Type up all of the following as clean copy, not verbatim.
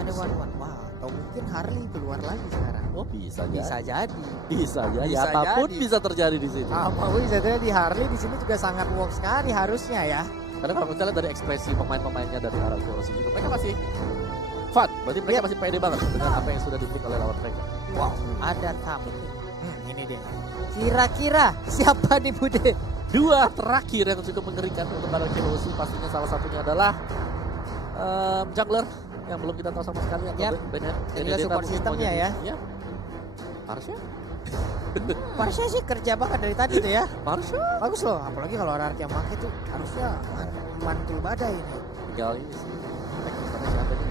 Ada one-one. Wah, atau mungkin Harley keluar lagi sekarang. Oh bisa Bisa jadi. Bisa jadi. Bisa Apapun jadi. bisa terjadi di sini. Apapun bisa jadi. Harley di sini juga sangat work sekali harusnya ya. Karena kalau kita lihat dari ekspresi pemain-pemainnya dari RRQ Racing juga mereka masih fun. Berarti mereka masih pede banget dengan apa yang sudah dipick oleh lawan mereka. Wow, ada tamu. Ini dia. Kira-kira siapa di Bude? Dua terakhir yang cukup mengerikan untuk RRQ Racing pastinya salah satunya adalah jungler yang belum kita tahu sama sekali atau Yap. Benedetta Ini support mungkin sistemnya mau jadi. ya. Iya. Harusnya. Harusnya sih kerja banget dari tadi tuh ya. Harusnya. Bagus loh, apalagi kalau RRQ yang pakai tuh harusnya mantul badai ini. Tinggal ini sih. Tank misalnya siapa nih?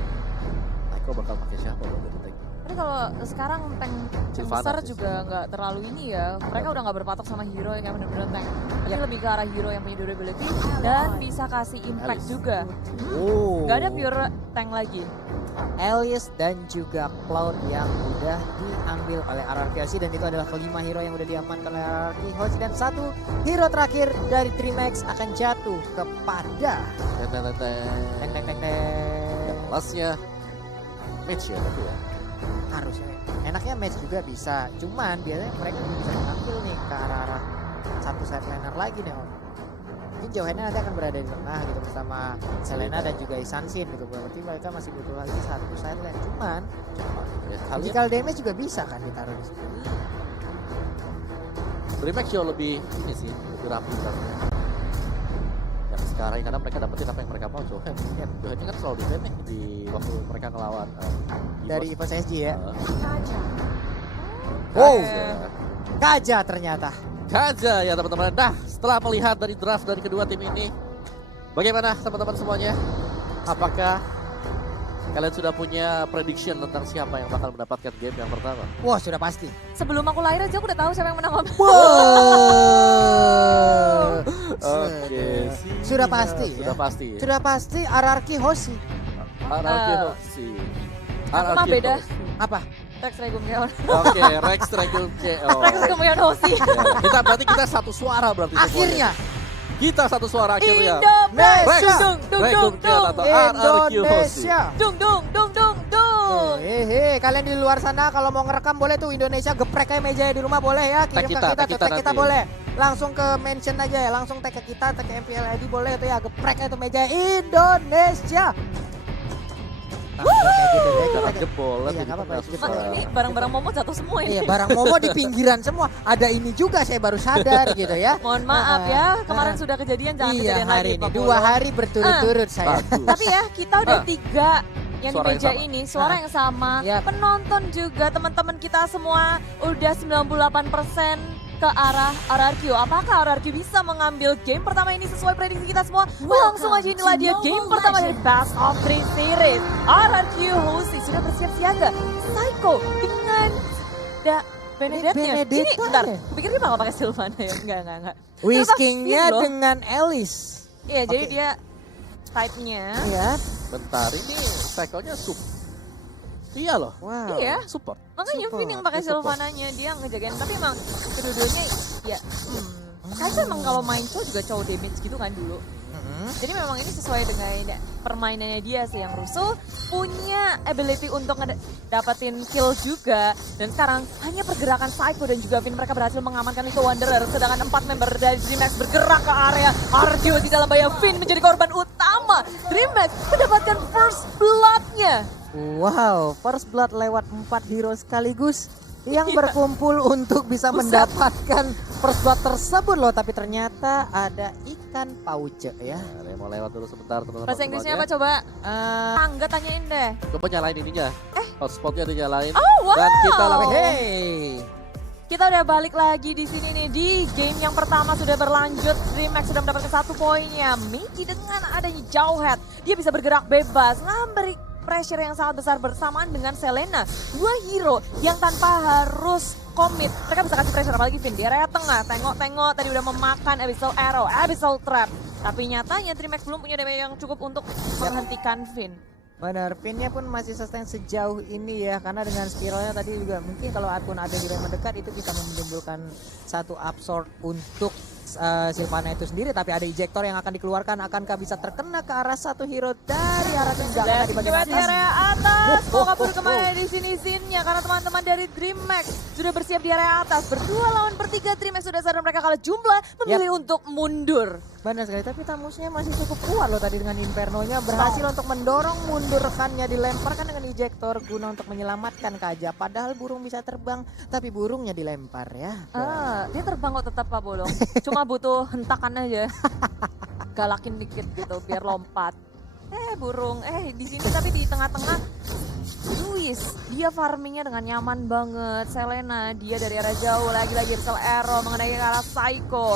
Naiko bakal pakai siapa buat jadi tank? Tapi kalau sekarang tank Sylvana besar sih. juga nggak terlalu ini ya. Mereka udah nggak berpatok sama hero yang benar-benar tank. Tapi lebih ke arah hero yang punya durability dan bisa kasih impact Alice. juga. Oh. Nggak ada pure tank lagi. Alice dan juga Cloud yang udah diambil oleh RRQ Hoshi dan itu adalah kelima hero yang udah diamankan oleh RRQ Hoshi dan satu hero terakhir dari Dreamax akan jatuh kepada Teng. teng teng teng teng. Kelasnya match ya tapi ya. Harusnya enaknya match juga bisa, cuman biasanya mereka bisa mengambil nih ke arah-arah satu side laner lagi nih Om. Mungkin Johanna nanti akan berada di tengah gitu bersama Selena dan juga Isansin gitu. Berarti mereka masih butuh lagi satu side lane. Cuman Ya, kalian magical damage juga bisa kan ditaruh di sini. Dreamax jauh lebih ini sih, lebih rapi rasanya. Yang sekarang karena mereka dapetin apa yang mereka mau. Johan ini kan selalu defend nih di waktu mereka ngelawan Dari EVOS SG ya. Wow. Kaja ternyata. Kaja ya teman-teman. Nah, setelah melihat dari draft dari kedua tim ini, bagaimana teman-teman semuanya? Apakah kalian sudah punya prediction tentang siapa yang bakal mendapatkan game yang pertama? Wah sudah pasti. Sebelum aku lahir aja aku udah tahu siapa yang menang. Oke, Sudah pasti ya. Sudah pasti. Sudah pasti RRQ Hoshi. RRQ Hoshi. Aku mah beda. Apa? Rex Regum Keon. Oke, Rex Regum KO. Rex Regum Keon Hoshi. Ya, berarti kita satu suara berarti semuanya. Akhirnya Kita satu suara akhirnya. Indonesia. Dung dung Regum dung Keon dung. atau RRQ Hoshi. Indonesia. Dung dung dung dung dung. Hehe, kalian di luar sana kalau mau ngerekam boleh tuh Indonesia geprek aja meja di rumah boleh ya, kirim ke kita, tag kita tag kita nanti. boleh. Langsung ke mention aja ya, langsung tag ke kita, tag ke MPL ID boleh tuh ya, geprek aja tuh meja Indonesia. Nah, kayak gitu deh, Cara kita- jebolan. Iya, nggak apa-apa, Mas, ini barang-barang Momo jatuh semua ini. Iya, barang Momo di pinggiran semua. Ada ini juga saya baru sadar gitu ya. Mohon maaf ya, kemarin sudah kejadian, jangan Iya, kejadian hari lagi. ini Pak 2 Polo. hari berturut-turut saya. Bagus. Tapi ya, kita udah 3 yang Suara di yang meja sama. ini, suara yang sama. Yap. Penonton juga, teman-teman kita semua udah 98% ke arah RRQ. Apakah RRQ bisa mengambil game pertama ini sesuai prediksi kita semua? Langsung aja inilah dia game pertama dari Best of 3 Series. RRQ Hoshi sudah bersiap siaga. Psycho dengan Benedetta-nya. Ini Benedetta bentar, ya? kupikir dia bakal pakai Sylvana ya. Enggak. Whiskingnya Tetap Finn loh. dengan Alice. Iya, jadi Oke. dia type-nya. Ya. Bentar ini cycle-nya Iya loh. Wow. Iya. Support. Makanya Support, Vin yang pakai dia support. Sylvananya, dia ngejagain. Tapi emang kedua-duanya ya saya tuh emang kalau main cowok juga cowok damage gitu kan dulu. Jadi memang ini sesuai dengan permainannya dia sih, yang Rusuh punya ability untuk dapetin kill juga. Dan sekarang hanya pergerakan Psycho dan juga Vin, mereka berhasil mengamankan Nico Wanderer. Sedangkan 4 member dari Dreamax bergerak ke area RRQ di dalam bahaya. Vin menjadi korban utama. Dreamax mendapatkan first blood-nya. Wow, first blood lewat 4 hero sekaligus yang Iya. berkumpul untuk bisa Buset. mendapatkan first blood tersebut loh. Tapi ternyata ada ikan pauce ya. Nah, mau lewat dulu sebentar teman-teman. Bahasa Inggrisnya apa semuanya. coba? Angga tanyain deh. Coba nyalain ininya. Hotspotnya dinyalain. Oh wow. Dan kita langsung Hey. Kita udah balik lagi di sini nih, di game yang pertama sudah berlanjut. Dreamax sudah mendapatkan 1 poinnya. Meiji dengan adanya Jauhead, dia bisa bergerak bebas, memberi pressure yang sangat besar bersamaan dengan Selena. 2 hero yang tanpa harus komit. Mereka bisa kasih pressure, apalagi Vin di area tengah. Tengok-tengok tadi udah memakan Abyssal Arrow, Abyssal Trap. Tapi nyatanya Dreamax belum punya damage yang cukup untuk menghentikan Vin. Benar, pinnya pun masih sustain sejauh ini ya, karena dengan spiralnya tadi juga mungkin kalau akun ada di range mendekat itu bisa menimbulkan satu absorb untuk Sylvana itu sendiri, tapi ada ejector yang akan dikeluarkan. Akankah bisa terkena ke arah satu hero dari arah tim Jakarta Dan di bagian coba di atas? area atas, mau kabur kemana di sini Zinnya karena teman-teman dari DreamHack sudah bersiap di area atas. Berdua lawan bertiga, DreamHack sudah sadar mereka kalah jumlah, memilih untuk mundur. Benar sekali, tapi Tamusnya masih cukup kuat loh tadi dengan Inferno-nya. Berhasil untuk mendorong mundur rekannya, dilemparkan dengan ejector guna untuk menyelamatkan Kaja. Padahal burung bisa terbang, tapi burungnya dilempar ya. Dia terbang kok tetap Pak Bolong. Cuma butuh hentakan aja. Galakin dikit gitu biar lompat. Burung, di sini tapi di tengah-tengah Luis, dia farmingnya dengan nyaman banget. Selena, dia dari arah jauh, lagi-lagi Pixel Arrow mengenai ke arah Psycho.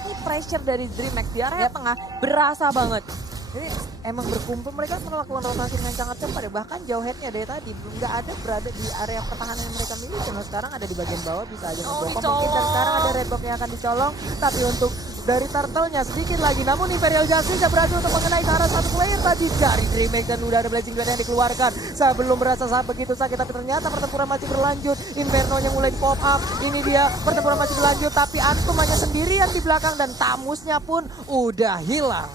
Ini pressure dari DreamHack di area tengah berasa banget. Ini emang berkumpul, mereka melakukan rotasi dengan sangat cepat ya. Bahkan jauh headnya dari tadi nggak ada berada di area pertahanan yang mereka miliki. Nah, sekarang ada di bagian bawah, bisa aja membokong mungkin. Dan sekarang ada red box yang akan dicolong, tapi untuk dari turtle-nya sedikit lagi, namun Imperial Justice berhasil untuk mengenai ke arah satu player tadi dari DreamHack dan udah ada Blazing Blade yang dikeluarkan. Saya belum berasa saat begitu sakit, tapi ternyata pertempuran masih berlanjut. Inferno-nya mulai pop up, ini dia pertempuran masih berlanjut, tapi Antum hanya sendirian di belakang dan Tamusnya pun udah hilang.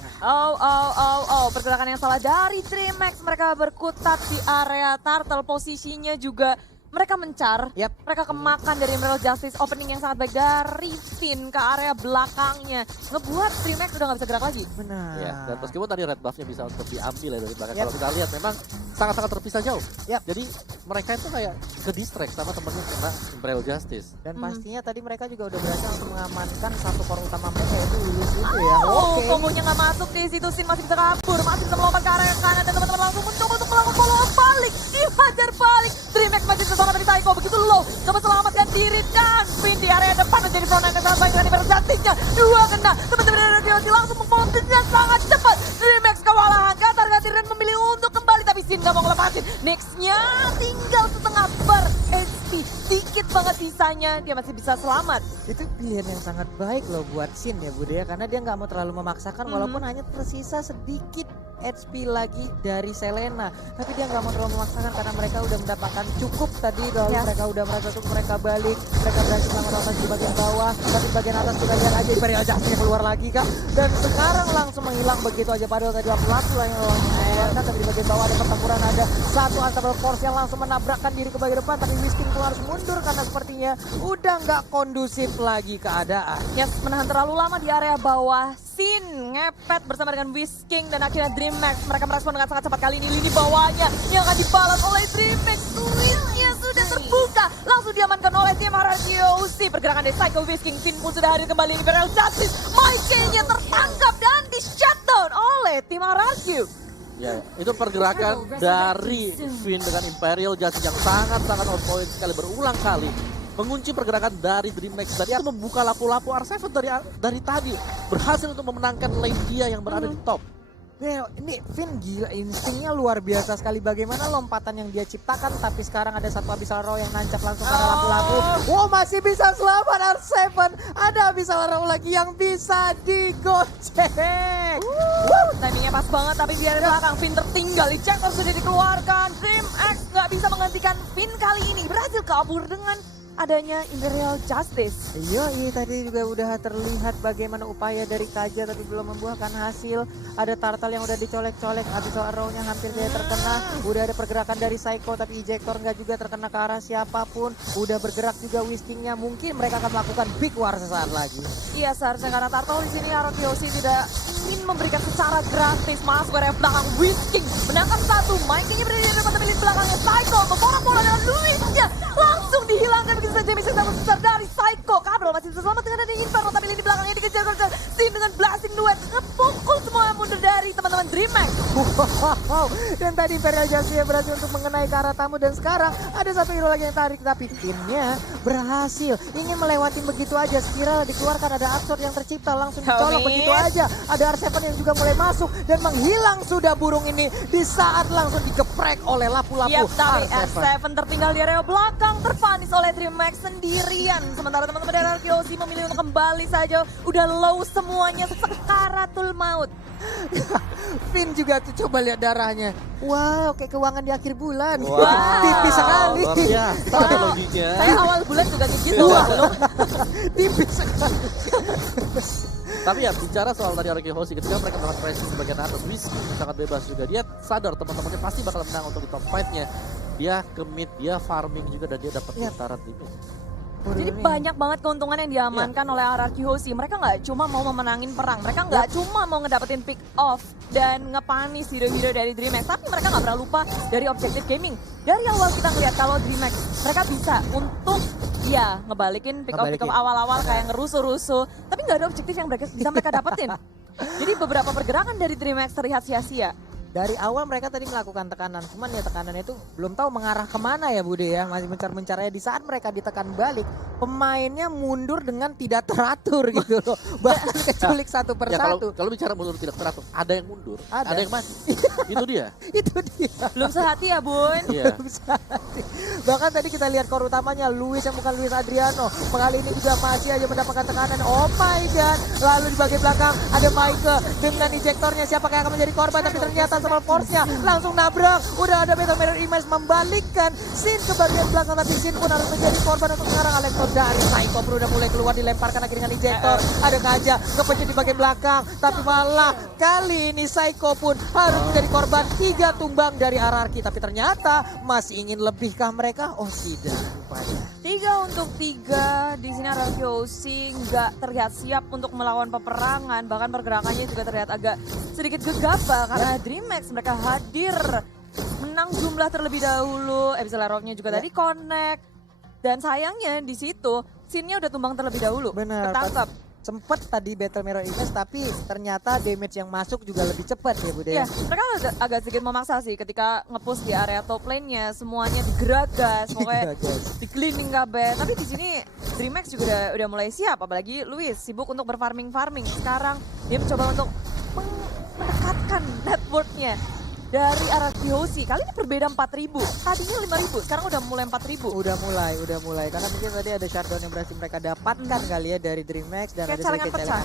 Pergerakan yang salah dari DreamHack, mereka berkutat di area turtle, posisinya juga mereka mencar, mereka kemakan dari Emerald Justice, opening yang sangat baik dari Finn ke area belakangnya. Ngebuat DreamHack udah gak bisa gerak lagi. Benar. Ya, dan meskipun tadi red buff-nya bisa untuk diambil ya dari belakang. Kalau kita lihat memang sangat-sangat terpisah jauh. Jadi mereka itu kayak ke distract sama temennya kena Imperial Justice. Dan pastinya tadi mereka juga udah berhasil untuk mengamankan satu core utama mereka, yaitu Lulus itu ya. Kombonya gak masuk di situ, Sin masih bisa kabur, masih bisa melompat ke area kanan dan teman-teman langsung mencoba untuk melakukan follow up balik. Dihajar balik. DreamHack masih bisa sama dari Psycho, begitu low. Coba selamatkan diri dan Finn di area depan menjadi frontline yang sangat baik dengan Imperial Justice-nya. Dua kena, teman-teman dari Ryoji langsung memfollow dengan sangat cepat. DreamHack kewalahan, ganti dan memilih untuk kembali, tapi Sin gak mau ngelepasin. Next-nya tinggal setengah bar HP, dikit banget sisanya, dia masih bisa selamat. Itu pilihan yang sangat baik loh buat Sin ya Budi ya, karena dia nggak mau terlalu memaksakan walaupun hanya tersisa sedikit HP lagi dari Selena, tapi dia nggak mau terlalu memaksakan karena mereka udah mendapatkan cukup tadi. Lalu mereka udah merasa cukup, mereka balik, mereka berhasil melakukan di bagian bawah, tapi bagian atas kita lihat aja Imperial Justice keluar lagi kak, dan sekarang langsung menghilang begitu aja. Padahal tadi pelaku lah yang mengeluarkan, tapi di bagian bawah ada pertempuran, ada satu Unstoppable Force yang langsung menabrakkan diri ke bagian depan, tapi Whisking pun harus mundur karena sepertinya udah nggak kondusif lagi keadaan. Menahan terlalu lama di area bawah. Sin ngepet bersama dengan Whisking dan akhirnya DreamHack. Mereka merespon dengan sangat cepat kali ini. Lini bawahnya yang akan dibalas oleh DreamHack. Switch-nya sudah terbuka. Langsung diamankan oleh tim RGOC. Pergerakan dari Psycho Whisking. Finn pun sudah hadir kembali. Imperial Justice. Mike-nya tertangkap dan di-shutdown oleh tim RGO. Ya, itu pergerakan dari Finn dengan Imperial Justice yang sangat-sangat on point sekali, berulang kali mengunci pergerakan dari DreamHack, dan itu membuka lapu-lapu R7 dari tadi, berhasil untuk memenangkan lane dia yang berada di top. Ini Finn gila, instingnya luar biasa sekali. Bagaimana lompatan yang dia ciptakan, tapi sekarang ada satu Abyssal Row yang nancap langsung ke lampu-lampu. Wow, masih bisa selamat R7. Ada Abyssal Row lagi yang bisa digocek. Timingnya pas banget, tapi di area belakang Finn tertinggal. Ejector sudah dikeluarkan. DreamHack nggak bisa menghentikan Finn kali ini. Berhasil kabur dengan adanya Imperial Justice. Iya, tadi juga udah terlihat bagaimana upaya dari Kaja tapi belum membuahkan hasil. Ada Turtle yang udah dicolek-colek, Abyssal Arrow-nya hampir dia terkena. Udah ada pergerakan dari Psycho tapi ejector nggak juga terkena ke arah siapapun. Udah bergerak juga Whisking-nya. Mungkin mereka akan melakukan big war sesaat lagi. Iya, seharusnya karena Turtle di sini RGOC tidak ingin memberikan secara gratis masuk ke area belakang. Whisking menangkap satu, Mike-nya berada di depan tapi di belakangnya Psycho. Bola dengan Luis-nya langsung dihilangkan begitu saja. Bisa besar dari Psycho. Kabel masih bisa selamat dengan adanya Inferno, tapi di belakangnya dikejar Sin dengan blasting duet. Ngepukul semua mundur dari teman-teman DreamHack. Wow, dan tadi Imperial Justice berhasil untuk mengenai ke arah tamu, dan sekarang ada satu hero lagi yang tarik, tapi timnya berhasil ingin melewati begitu aja. Spiral dikeluarkan, ada absurd yang tercipta, langsung dicolok begitu aja. Ada R7 yang juga mulai masuk dan menghilang sudah burung ini di saat langsung digepuk frag oleh lapu-lapu. Yap, tapi R7. R7 tertinggal di area belakang, terpanis oleh DreamHack sendirian. Sementara teman-teman dari Arkeosi memilih untuk kembali saja. Udah low semuanya, sekaratul maut. Finn juga tuh coba lihat darahnya. Wow, kayak keuangan di akhir bulan. Wow. Tipis sekali. Luar biasa teknologinya. Saya awal bulan juga kayak gitu. Loh. Tipis sekali. Tapi ya bicara soal tadi Arkeosi, ketika mereka melakukan pressing di bagian atas, Wiz sangat bebas juga. Dia sadar teman-temannya pasti bakal menang untuk di top 5-nya. Dia ke mid, dia farming juga dan dia dapat turret di mid. Jadi banyak banget keuntungan yang diamankan oleh RRQ Hoshi. Mereka nggak cuma mau memenangin perang, mereka nggak cuma mau ngedapetin pick off dan ngepanis hero-hero dari DreamHack, tapi mereka nggak pernah lupa dari objektif gaming. Dari awal kita ngeliat kalau DreamHack mereka bisa untuk ya ngebalikin pick off awal-awal kayak ngerusuh-rusuh, tapi nggak ada objektif yang bisa mereka dapetin. Jadi beberapa pergerakan dari DreamHack terlihat sia-sia. Dari awal mereka tadi melakukan tekanan, cuman ya tekanannya itu belum tahu mengarah kemana ya Bude ya. Masih mencar-mencarnya di saat mereka ditekan balik, pemainnya mundur dengan tidak teratur gitu loh. Bahkan keculik satu Ya persatu. kalau bicara mundur tidak teratur, ada yang mundur, Ada. ada yang mati. Itu dia. Itu dia. Belum sehati ya Bun. Iya. Bahkan tadi kita lihat core utamanya Luis yang bukan Luis Adriano. Kali ini juga masih aja mendapatkan tekanan. Oh my god. Lalu di bagian belakang ada Mike dengan injektornya. Siapakah yang akan menjadi korban? Tapi ternyata sama force-nya langsung nabrak. Udah ada Battle Mirror Image membalikkan Sin ke bagian belakang. Tapi Sin pun harus menjadi korban untuk sekarang. Electro dari Psycho Pro udah mulai keluar, dilemparkan lagi dengan injektor. Ada Kaja kepencet di bagian belakang. Tapi malah kali ini Psycho pun harus menjadi korban. 3 tumbang dari RRQ. Tapi ternyata masih ingin lebihkah mereka? Oh tidak rupanya. 3 untuk 3 di sini Arkeosi nggak terlihat siap untuk melawan peperangan, bahkan pergerakannya juga terlihat agak sedikit gegabah karena DreamHack mereka hadir menang jumlah terlebih dahulu. Epsilon-nya juga tadi connect dan sayangnya di situ scene-nya udah tumbang terlebih dahulu. Benar. Ketangkap. Sempet tadi Battle Mirror Image tapi ternyata damage yang masuk juga lebih cepat ya Bude. Ya, mereka agak sedikit memaksa sih ketika nge-push di area top lane-nya, semuanya digeragas, pokoknya di-cleaning kabeh. Tapi di sini DreamHack juga udah mulai siap, apalagi Luis sibuk untuk berfarming. Sekarang dia mencoba untuk mendekatkan network-nya dari Arkeosi. Kali ini berbeda 4.000, tadinya 5.000, sekarang udah mulai 4.000. Udah mulai. Karena mungkin tadi ada shutdown yang berhasil mereka dapatkan kali ya dari DreamHack dan Kayak ada celengan sedikit pecah.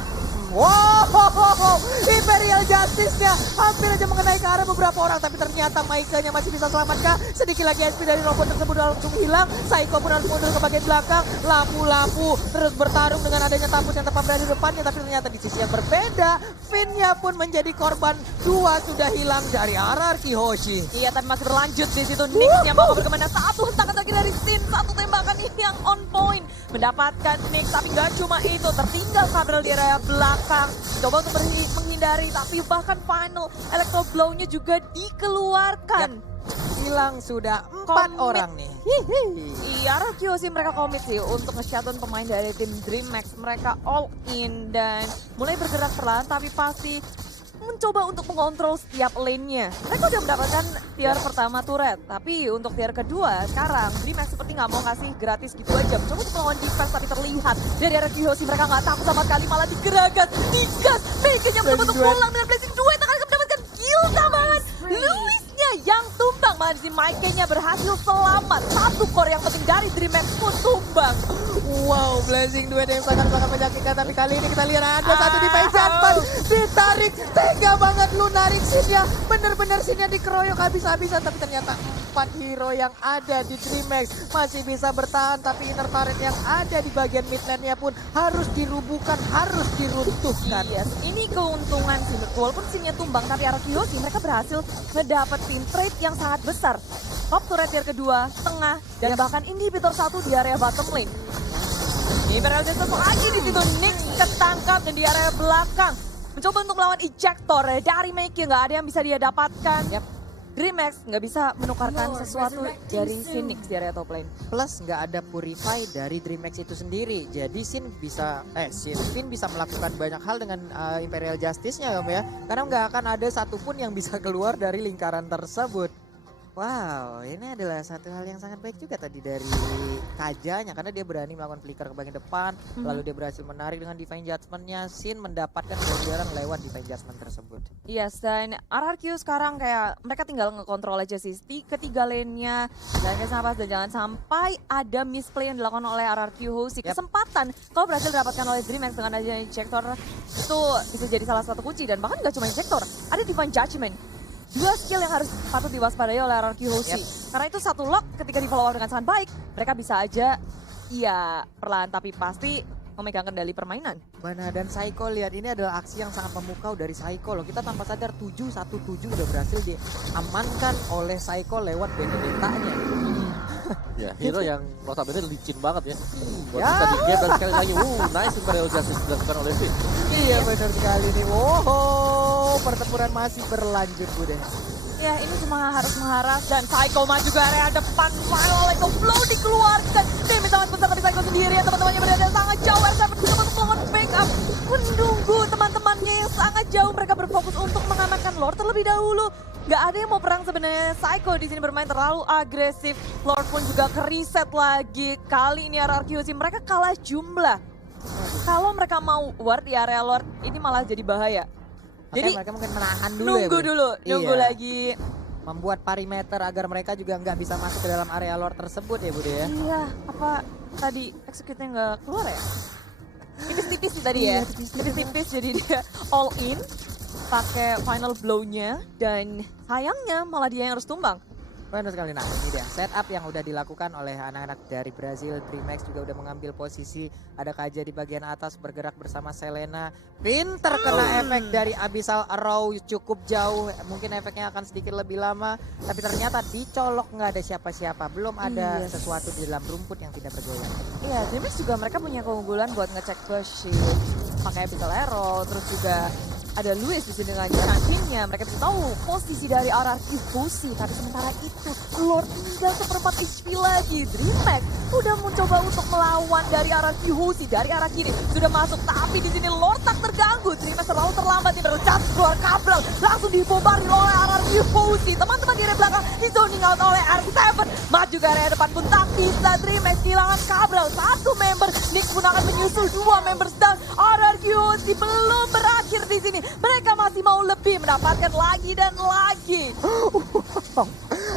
Wow, Imperial Justice-nya hampir aja mengenai ke arah beberapa orang. Tapi ternyata Maika-nya masih bisa selamatkan. Sedikit lagi SP dari robot tersebut langsung hilang. Psycho pun harus mundur ke bagian belakang. Lapu-lapu terus bertarung dengan adanya Tampus yang tepat berada di depannya. Tapi ternyata di sisi yang berbeda, Finn-nya pun menjadi korban. 2 sudah hilang dari RRQ Hoshi. Iya, tapi masih berlanjut di situ. Nyx yang mau berkemana, satu hentakan lagi dari Sin, satu tembakan yang on point. Mendapatkan Nyx, tapi gak cuma itu. Tertinggal Sabrel di area belakang. Coba untuk menghindari, tapi bahkan final Electro Blow-nya juga dikeluarkan. Hilang sudah 4 Komit. orang nih. Iya, Arkeosi mereka komit sih untuk nge-shutdown pemain dari tim DreamHack. Mereka all in dan mulai bergerak perlahan, tapi pasti mencoba untuk mengontrol setiap lane-nya. Mereka udah mendapatkan tier pertama turret, tapi untuk tier kedua sekarang DreamHack seperti nggak mau kasih gratis gitu aja. Mencoba untuk melawan defense, tapi terlihat dari Arkeosi mereka nggak takut sama sekali, malah digeragas, digas. Megan-nya mencoba untuk pulang dengan Blazing Duet akan mendapatkan kill tambahan. Luisnya yang tumbang, malah di sini Mike-nya berhasil selamat. Satu core yang penting dari DreamHack pun tumbang. Wow, Blazing Duet yang sangat-sangat menyakitkan. Tapi kali ini kita lihat ada satu di Janpan ditarik. Tega banget lu narik Sin-nya. Bener-bener Sin-nya dikeroyok habis-habisan. Tapi ternyata 4 hero yang ada di DreamHack masih bisa bertahan. Tapi inner turret yang ada di bagian mid lane-nya pun harus dirubuhkan, harus diruntuhkan. Yes, ini keuntungan sih. Walaupun Sin-nya tumbang, tapi Arkeosi mereka berhasil ngedapetin trade yang sangat besar. Top turret tier kedua, tengah, dan bahkan inhibitor 1 di area bottom lane. Imperial Justice lagi di situ, Nyx ketangkap dan di area belakang. Mencoba untuk melawan ejector dari Mike, nggak ada yang bisa dia dapatkan. DreamHack nggak bisa menukarkan sesuatu dari Nyx di area top lane. Plus nggak ada Purify dari DreamHack itu sendiri. Jadi Finn bisa melakukan banyak hal dengan Imperial Justice-nya ya. Karena nggak akan ada satupun yang bisa keluar dari lingkaran tersebut. Wow, ini adalah satu hal yang sangat baik juga tadi dari Kajanya karena dia berani melakukan flicker ke bagian depan, lalu dia berhasil menarik dengan divine judgment-nya. Sin mendapatkan keunggulan lewat divine judgment tersebut. Yes, dan RRQ sekarang kayak mereka tinggal ngekontrol aja sih ketiga lane-nya dan nafas, dan jangan sampai ada misplay yang dilakukan oleh RRQ Hoshi. Yap. Kesempatan kalau berhasil didapatkan oleh DreamHack dengan adanya injector itu bisa jadi salah satu kunci, dan bahkan nggak cuma injector, ada divine judgment. Dua skill yang harus patut diwaspadai oleh RRQ Hoshi. Karena itu satu lock ketika di follow up dengan sangat baik, mereka bisa aja iya perlahan tapi pasti memegang kendali permainan. Mana dan Saiko, lihat ini adalah aksi yang sangat memukau dari Saiko loh. Kita tanpa sadar 7-1-7 udah berhasil diamankan oleh Saiko lewat Benedetta-nya. Ya, hero yang notabene licin banget ya. Buat Ya. kita di game dan sekali lagi, nice Imperial Justice dilakukan oleh Finn. Iya benar sekali nih. Wow, pertempuran masih berlanjut Bude. Ya ini cuma harus mengharap, dan Psycho maju ke area depan. Final Echo Flow dikeluarkan. Demi sangat besar dari Psycho sendiri ya, teman-temannya berada sangat jauh. R7 juga untuk melakukan backup, menunggu teman-temannya yang sangat jauh. Mereka berfokus untuk mengamankan Lord terlebih dahulu. Gak ada yang mau perang sebenarnya. Psycho di sini bermain terlalu agresif. Lord pun juga ke-reset lagi. Kali ini RRQ sih mereka kalah jumlah. Kalau mereka mau war di area Lord, ini malah jadi bahaya. Makanya Jadi mereka mungkin menahan dulu nunggu ya, Bude. dulu, nunggu Iya. lagi. Membuat perimeter agar mereka juga nggak bisa masuk ke dalam area Lord tersebut ya Bude ya. Iya, apa tadi execute-nya nggak keluar ya? Tipis-tipis sih tadi ya, tipis-tipis jadi dia all in, pakai final blow-nya, dan sayangnya malah dia yang harus tumbang. Benar sekali. Nah ini dia setup yang udah dilakukan oleh anak-anak dari Brazil. DreamHack juga udah mengambil posisi. Ada Kaja di bagian atas bergerak bersama Selena. Pinter kena efek dari Abyssal Arrow cukup jauh. Mungkin efeknya akan sedikit lebih lama. Tapi ternyata dicolok nggak ada siapa-siapa. Belum ada Yes. sesuatu di dalam rumput yang tidak bergoyang. Iya, DreamHack juga mereka punya keunggulan buat ngecek flash shield, pakai Abyssal Arrow, terus juga ada Luis di sini dengan champion-nya. Mereka bisa tahu posisi dari RRQ Hoshi, tapi sementara itu Lord tinggal seperempat HP lagi. DreamHack udah mencoba untuk melawan dari RRQ Hoshi dari arah kiri, sudah masuk, tapi di sini Lord tak terganggu. DreamHack terlalu terlambat nih, bercat keluar kabel, langsung dibombardir oleh RRQ Hoshi. Teman-teman di area belakang di zoning out oleh R7, maju ke area depan pun tak bisa. DreamHack kehilangan kabel, satu member. Nick pun akan menyusul dua member, dan RRQ Hoshi belum berakhir di sini. Mereka masih mau lebih, mendapatkan lagi dan lagi.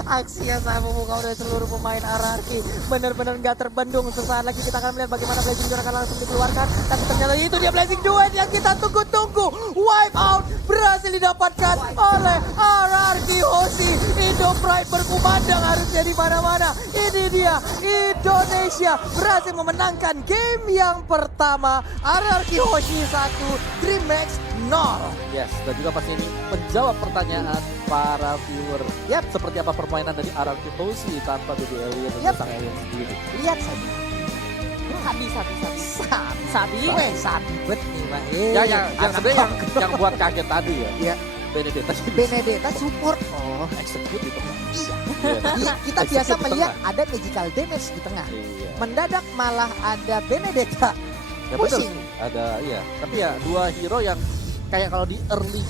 Aksi yang sangat memukau dari seluruh pemain RRQ benar-benar nggak terbendung. Sesaat lagi kita akan melihat bagaimana Blazing Duel akan langsung dikeluarkan. Tapi ternyata itu dia Blazing Duel yang kita tunggu-tunggu. Wipe out berhasil didapatkan oleh RRQ Hoshi. Indo Pride berkumandang harusnya di mana-mana. Ini dia Indonesia berhasil memenangkan game yang pertama. RRQ Hoshi 1, DreamHack 0. Yes, dan juga pasti ini menjawab pertanyaan para viewer. Yap. Seperti apa permainan dari RRQ Hoshi tanpa Baby Alien dan Yap. sang alien sendiri. Lihat saja. Sabi. Sabi. Sabi bet nih Pak. Yang sebenarnya yang buat kaget tadi ya. Iya. Benedetta Benedetta support. Oh. execute di tengah. Iya. Iya. Kita Execute biasa di melihat tengah. ada magical damage di tengah. Iya. Mendadak malah ada Benedetta. Ya betul Pusing. sih. Ada iya. Tapi ya dua hero yang kayak kalau di early